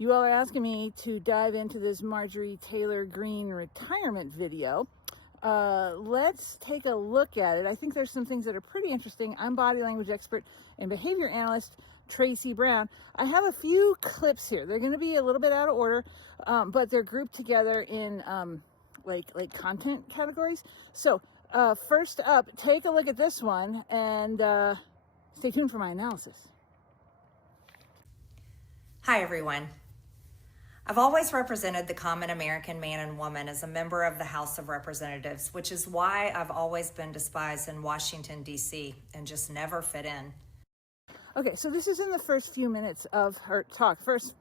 You all are asking me to dive into this Marjorie Taylor Greene retirement video. Let's take a look at it. I think there's some things that are pretty interesting. I'm body language expert and behavior analyst Traci Brown. I have a few clips here. They're going to be a little bit out of order, but they're grouped together in like content categories. So first up, take a look at this one and stay tuned for my analysis. Hi, everyone. I've always represented the common American man and woman as a member of the House of Representatives, which is why I've always been despised in Washington, D.C. and just never fit in. Okay, so this is in the first few minutes of her talk,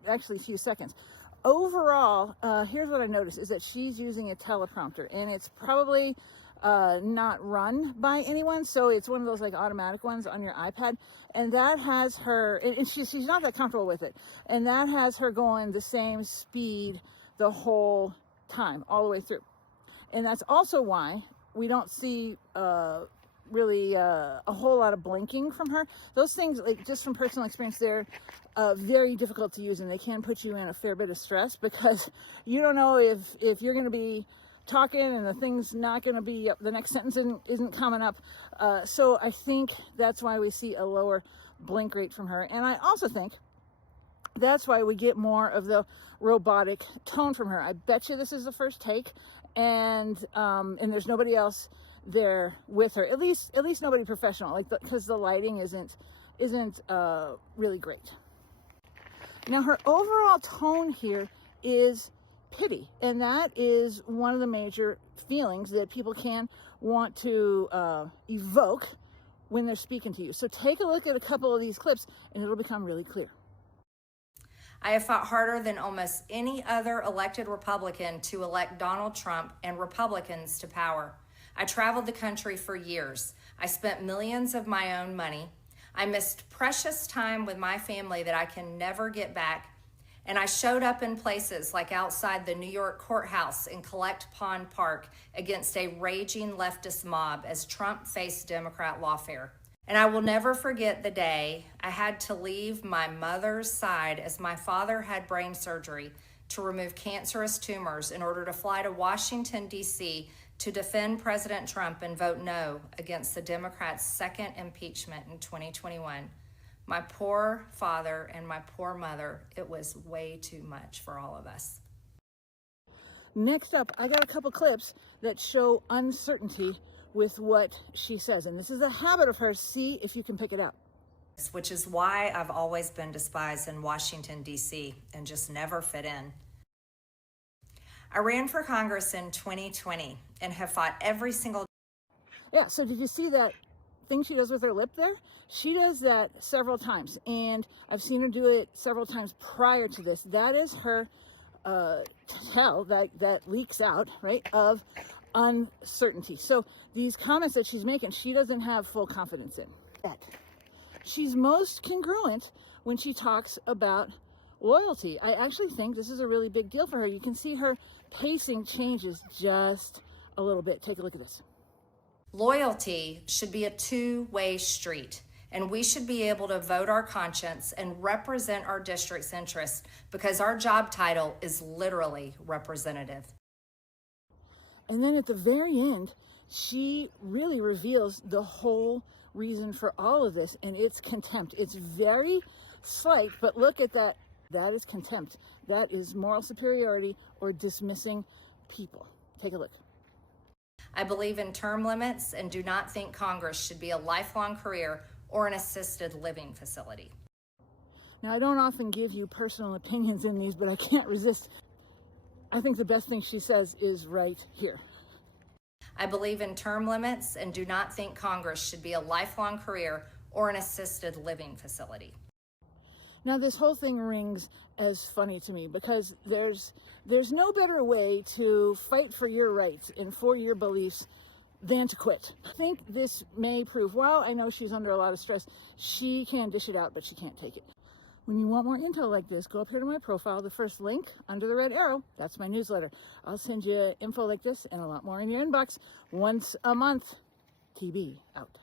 actually few seconds. Overall, here's what I noticed is that she's using a teleprompter, and it's probably not run by anyone, so it's one of those like automatic ones on your iPad, and that has her, and she's not that comfortable with it, and that has her going the same speed the whole time, all the way through. And that's also why we don't see really a whole lot of blinking from her. Those things, like just from personal experience, they're very difficult to use, and they can put you in a fair bit of stress because you don't know if you're going to be talking and the thing's not going to be, the next sentence isn't coming up. So I think that's why we see a lower blink rate from her. And I also think that's why we get more of the robotic tone from her. I bet you this is the first take, and there's nobody else there with her, at least nobody professional, like because the lighting isn't really great. Now her overall tone here is pity, and that is one of the major feelings that people can want to evoke when they're speaking to you. So take a look at a couple of these clips and it'll become really clear. I have fought harder than almost any other elected Republican to elect Donald Trump and Republicans to power. I traveled the country for years. I spent millions of my own money. I missed precious time with my family that I can never get back. And I showed up in places like outside the New York courthouse in Collect Pond Park against a raging leftist mob as Trump faced Democrat lawfare. And I will never forget the day I had to leave my mother's side as my father had brain surgery to remove cancerous tumors in order to fly to Washington, D.C. to defend President Trump and vote no against the Democrats' second impeachment in 2021. My poor father and my poor mother, it was way too much for all of us. Next up, I got a couple clips that show uncertainty with what she says. And this is a habit of hers. See if you can pick it up. Which is why I've always been despised in Washington, D.C. and just never fit in. I ran for Congress in 2020 and have fought every single day. Yeah, so did you see that thing she does with her lip there? She does that several times, and I've seen her do it several times prior to this. That is her tell that leaks out, right, of uncertainty. So these comments that she's making, she doesn't have full confidence in. She's most congruent when she talks about loyalty. I actually think this is a really big deal for her. You can see her pacing changes just a little bit. Take a look at this. Loyalty should be a two-way street, and we should be able to vote our conscience and represent our district's interests because our job title is literally representative. And then at the very end, she really reveals the whole reason for all of this, and it's contempt. It's very slight, but look at that. That is contempt. That is moral superiority or dismissing people. Take a look. I believe in term limits and do not think Congress should be a lifelong career or an assisted living facility. Now, I don't often give you personal opinions in these, but I can't resist. I think the best thing she says is right here. I believe in term limits and do not think Congress should be a lifelong career or an assisted living facility. Now, this whole thing rings as funny to me because there's no better way to fight for your rights and for your beliefs than to quit. I think this may prove, while I know she's under a lot of stress, she can dish it out, but she can't take it. When you want more intel like this, go up here to my profile. The first link under the red arrow, that's my newsletter. I'll send you info like this and a lot more in your inbox once a month. TB out.